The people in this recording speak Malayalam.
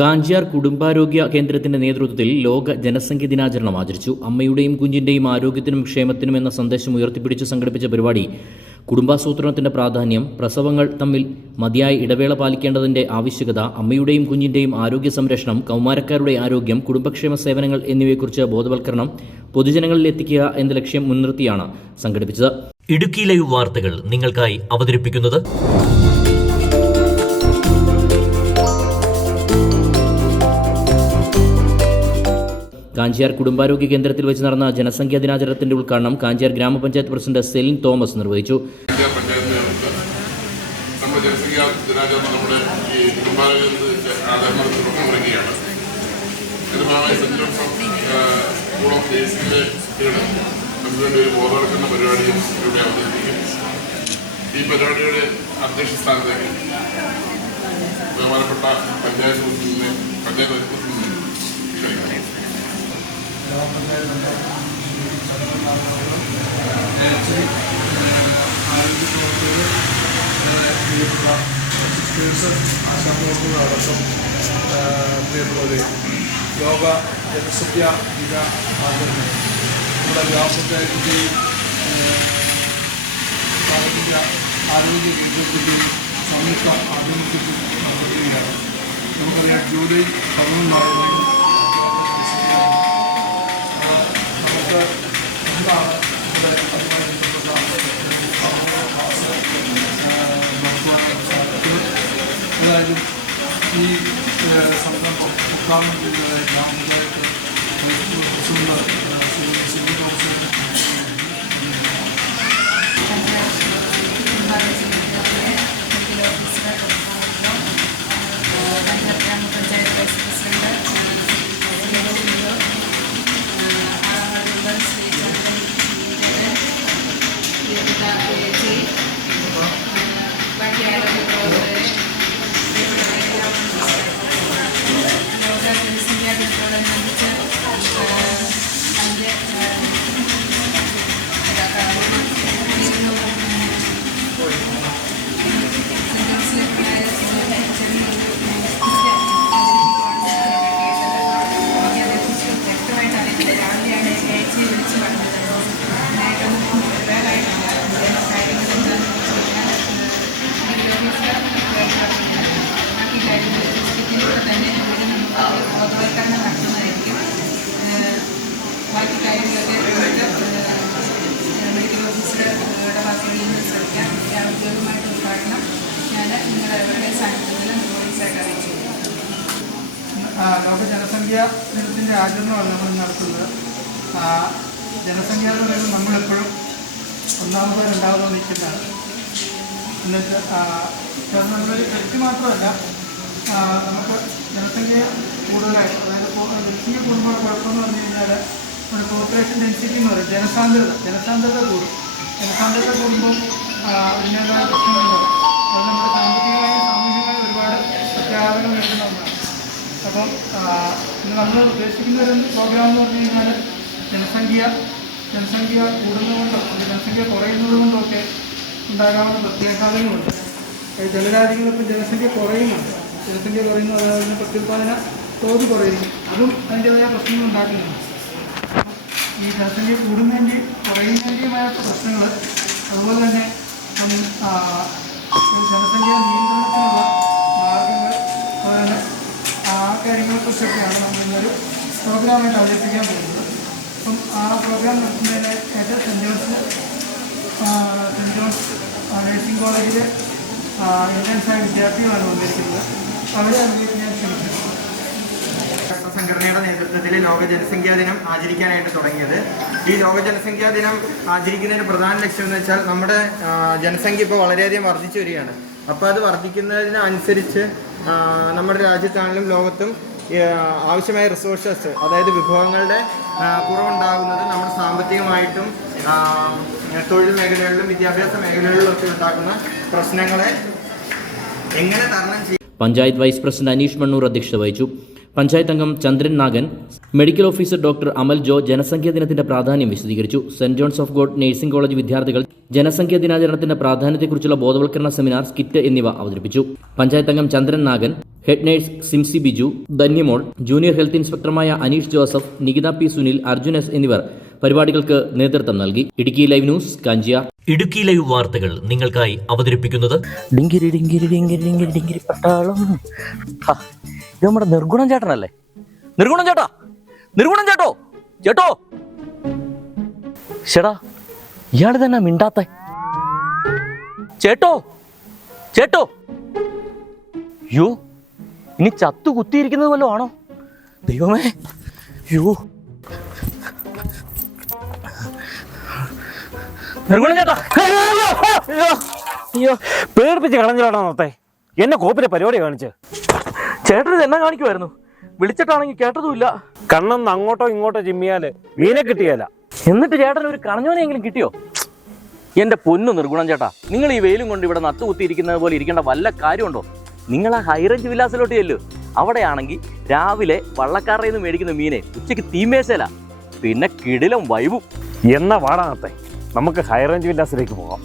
കാഞ്ചിയാർ കുടുംബാരോഗ്യ കേന്ദ്രത്തിന്റെ നേതൃത്വത്തിൽ ലോക ജനസംഖ്യ ദിനാചരണം ആചരിച്ചു. അമ്മയുടെയും കുഞ്ഞിന്റെയും ആരോഗ്യത്തിനും ക്ഷേമത്തിനും എന്ന സന്ദേശം ഉയർത്തിപ്പിടിച്ച് സംഘടിപ്പിച്ച പരിപാടി കുടുംബാസൂത്രണത്തിന്റെ പ്രാധാന്യം, പ്രസവങ്ങൾ തമ്മിൽ മതിയായ ഇടവേള പാലിക്കേണ്ടതിന്റെ ആവശ്യകത, അമ്മയുടെയും കുഞ്ഞിന്റെയും ആരോഗ്യ സംരക്ഷണം, കൗമാരക്കാരുടെ ആരോഗ്യം, കുടുംബക്ഷേമ സേവനങ്ങൾ എന്നിവയെക്കുറിച്ച് ബോധവൽക്കരണം പൊതുജനങ്ങളിൽ എത്തിക്കുക എന്ന ലക്ഷ്യം മുൻനിർത്തിയാണ് സംഘടിപ്പിച്ചത്. ഇടുക്കി ലൈവ് വാർത്തകൾ നിങ്ങൾക്കായി അവതരിപ്പിക്കുന്നത് കാഞ്ചിയാർ കുടുംബാരോഗ്യ കേന്ദ്രത്തിൽ വെച്ച് നടന്ന ജനസംഖ്യാ ദിനാചരണത്തിന്റെ ഉദ്ഘാടനം കാഞ്ചിയാർ ഗ്രാമപഞ്ചായത്ത് പ്രസിഡന്റ് സെലിൻ തോമസ് നിർവഹിച്ചു. നമ്മുടെ ജനസംഖ്യാ ദിനാചരണം നമ്മുടെ ഈ കുടുംബാരോഗ്യ ആചരണത്തിന് തുടക്കമിറങ്ങിയാണ്. ഇതിന്റെ ഭാഗമായി സെന്റ് ജോസഫ് സ്കൂൾ ഓഫ് നേഴ്സിംഗിലെ കുട്ടികൾ അതിനുവേണ്ടി ഒരു ബോധവൽക്കരണ പരിപാടിയും ഇവിടെ അവതരിപ്പിക്കും. ഈ പരിപാടിയുടെ അധ്യക്ഷ സ്ഥാനത്തേക്ക് ബഹുമാനപ്പെട്ട പഞ്ചായത്ത് പ്രസിഡന്റിനെ ക്ഷണിക്കുന്നു. ഗ്രാമപഞ്ചായത്തിൻ്റെ ആരോഗ്യപ്രവർത്തകർ, പ്രിയപ്പെട്ട സിസ്റ്റേഴ്സ്, ആശാപ്രവർത്തകരടക്കം പ്രിയപ്പെട്ടവരെ, ലോക ജനസംഖ്യാ ദിന ആചരണം നമ്മുടെ ഗ്രാമപഞ്ചായത്തിൻ്റെയും പ്രാഥമിക ആരോഗ്യ കേന്ദ്രത്തിൻ്റെയും സംയുക്ത ആഭിമുഖ്യത്തിൽ നടത്തുകയാണ്. നമുക്കറിയാം, ജൂലൈ 11 എന്താണ് ഇവിടെ അതുമായി ബന്ധപ്പെട്ട ഏതായാലും ഈ സംരംഭം ഉദ്ഘാടനം ചെയ്തതായി ഗ്രാമപഞ്ചായത്ത് പ്രസിഡന്റ് സിന്ധു തോമസ് ബാക്കി കാര്യങ്ങളൊക്കെ മെഡിക്കൽ ഓഫീസറുടെ വാക്കുകളിൽ നിന്ന് ശ്രദ്ധിക്കാം. ഔദ്യോഗികമായിട്ട് ഉദ്ഘാടനം ഞാൻ നിങ്ങളുടെ സാന്നിധ്യത്തിൽ ഓഫീസറായിട്ട് അറിയിച്ചു. ലോക ജനസംഖ്യാ ദിനത്തിൻ്റെ ആചരണമാണ് നമ്മൾ നടത്തുന്നത്. ജനസംഖ്യ എന്ന് പറയുന്നത് നമ്മളെപ്പോഴും ഒന്നാമതോ രണ്ടാമതോ നിൽക്കുന്നതാണ്. എന്നിട്ട് അത് നമ്മളൊരു വ്യക്തി മാത്രമല്ല, നമുക്ക് ജനസംഖ്യ കൂടുതലായിട്ട്, അതായത് ജനസംഖ്യ കൂടുമ്പോൾ കുഴപ്പമെന്ന് പറഞ്ഞു കഴിഞ്ഞാൽ ഒരു പോപ്പുലേഷൻ ഡെൻസിറ്റി എന്ന് പറയും, ജനസാന്ദ്രത കൂടും. ജനസാന്ദ്രത കൂടുമ്പോൾ അതിൻ്റേതായ പ്രശ്നങ്ങളുണ്ട്. അത് നമ്മുടെ സാമ്പത്തികമായും സാമൂഹികമായും ഒരുപാട് പ്രത്യാഘാതങ്ങൾ നേരിടുന്ന ഒന്നാണ്. അപ്പം ഇന്ന് നമ്മൾ ഉദ്ദേശിക്കുന്ന ഒരു പ്രോഗ്രാം എന്ന് പറഞ്ഞു കഴിഞ്ഞാൽ ജനസംഖ്യ കൂടുന്നതുകൊണ്ടോ ജനസംഖ്യ കുറയുന്നതുകൊണ്ടൊക്കെ ഉണ്ടാകാവുന്ന പ്രത്യാഘാതങ്ങളുണ്ട്. ചില രാജ്യങ്ങളിപ്പോൾ ജനസംഖ്യ കുറയുന്നുണ്ട്. ജനസംഖ്യ കുറയുന്നു, അതായത് പ്രത്യുൽപാദന തോത് കുറയുന്നു. അതും അതിൻ്റേതായ പ്രശ്നങ്ങൾ ഉണ്ടാക്കുന്നുണ്ട്. ഈ ജനസംഖ്യ കൂടുന്നതിൻ്റെയും കുറയുന്നതിൻ്റെയുമായിട്ട് പ്രശ്നങ്ങൾ, അതുപോലെ തന്നെ ജനസംഖ്യ നിയന്ത്രണത്തിനുള്ള മാർഗങ്ങൾ, അതുപോലെ ആ കാര്യങ്ങളെക്കുറിച്ചൊക്കെയാണ് നമ്മൾ ഇന്നൊരു പ്രോഗ്രാമായിട്ട് അവതരിപ്പിക്കാൻ പോകുന്നത്. അപ്പം ആ പ്രോഗ്രാം നടത്തുന്നതിനായിട്ട് സെൻറ്റ് ജോൺസ് നഴ്സിംഗ് കോളേജിലെ ഇന്റൻസായ വിദ്യാർത്ഥികളാണ് വന്നിരിക്കുന്നത്. അവരെ അതിലേക്ക് ഞാൻ ക്ഷണിച്ചു. സംഘടനയുടെ നേതൃത്വത്തിൽ ലോക ജനസംഖ്യാ ദിനം ആചരിക്കാനായിട്ട് തുടങ്ങിയത്. ഈ ലോക ജനസംഖ്യാ ദിനം ആചരിക്കുന്നതിന് പ്രധാന ലക്ഷ്യം എന്ന് വെച്ചാൽ നമ്മുടെ ജനസംഖ്യ ഇപ്പോൾ വളരെയധികം വർദ്ധിച്ചു വരികയാണ്. അപ്പോൾ അത് വർദ്ധിക്കുന്നതിനനുസരിച്ച് നമ്മുടെ രാജ്യത്താണെങ്കിലും ലോകത്തും ആവശ്യമായ റിസോഴ്സസ്, അതായത് വിഭവങ്ങളുടെ കുറവുണ്ടാകുന്നത് നമ്മുടെ സാമ്പത്തികമായിട്ടും തൊഴിൽ മേഖലകളിലും വിദ്യാഭ്യാസ മേഖലകളിലും ഒക്കെ ഉണ്ടാക്കുന്ന പ്രശ്നങ്ങളെ എങ്ങനെ തരണം ചെയ്യും. പഞ്ചായത്ത് വൈസ് പ്രസിഡന്റ് അനീഷ് മണ്ണൂർ അധ്യക്ഷത വഹിച്ചു. പഞ്ചായത്ത് അംഗം Chandran Nagan, medical officer doctor Amal Jo ജനസംഖ്യാ ദിനത്തിന്റെ പ്രാധാന്യം വിശദീകരിച്ചു. Saint John's of God nursing college വിദ്യാർത്ഥികൾ ജനസംഖ്യാ ദിനാചരണത്തിന്റെ പ്രാധാന്യത്തെക്കുറിച്ചുള്ള ബോധവൽക്കരണ സെമിനാർ, സ്കിറ്റ് എന്നിവ അവതരിപ്പിച്ചു. പഞ്ചായത്ത് അംഗം Chandran Nagan, head nurse Simsy Biju, Dhanyamol, junior health ഇൻസ്പെക്ടർമാരായ അനീഷ് ജോസഫ്, നികിത പി സുനിൽ, അർജുൻ എസ് എന്നിവർ പരിപാടികൾക്ക് നേതൃത്വം നൽകി. Idukki live news, Kanchiyar. Idukki live വാർത്തകൾ നിങ്ങൾക്കായി അവതരിപ്പിക്കുന്നത് ഡിങ്കിരി ഡിങ്കിരി ഡിങ്കിരി ഡിങ്കിരി ഡിങ്കിരി പട്ടാളം. ഇത് നമ്മുടെ നിർഗുണം ചേട്ടനല്ലേ? നിർഗുണം ചേട്ടാ, നിർഗുണം ചേട്ടോ, ചേട്ടോ. ചേട്ടാ, ഇയാൾ തന്നെ മിണ്ടാത്ത ചേട്ടോ, ചേട്ടോ. യോ, ഇനി ചത്തു കുത്തിയിരിക്കുന്നത് വല്ലതും ആണോ? ദൈവമേ, യോ. നിർഗുണം ചേട്ടാ, അയ്യോ, പേടിപ്പിച്ച് കളഞ്ഞിലാണോ നോത്തെ? എന്നെ കോപ്പിലെ പരിപാടി കാണിച്ച്. ചേട്ടന് എന്നെ കാണിക്കുമായിരുന്നു. വിളിച്ചിട്ടാണെങ്കിൽ കേട്ടതുമില്ല. കണ്ണെന്ന് അങ്ങോട്ടോ ഇങ്ങോട്ടോ ചിമ്മിയാല് വീനെ കിട്ടിയല്ല. എന്നിട്ട് ചേട്ടൻ ഒരു കളഞ്ഞോനെങ്കിലും കിട്ടിയോ? എന്റെ പൊന്നു നിർഗുണം ചേട്ടാ, നിങ്ങൾ ഈ വെയിലും കൊണ്ട് ഇവിടെ നട്ടുകുത്തിയിരിക്കുന്നത് പോലെ ഇരിക്കേണ്ട വല്ല കാര്യമുണ്ടോ? നിങ്ങൾ ആ ഹൈറേഞ്ച് വിലാസിലോട്ട് ചെല്ലു. അവിടെയാണെങ്കിൽ രാവിലെ വള്ളക്കാരുടെ നിന്ന് മേടിക്കുന്ന മീനെ ഉച്ചയ്ക്ക് തീമേശല, പിന്നെ കിടിലം വൈബും. എന്നാ വാടാനത്തെ, നമുക്ക് ഹൈറേഞ്ച് വില്ലാസിലേക്ക് പോകാം.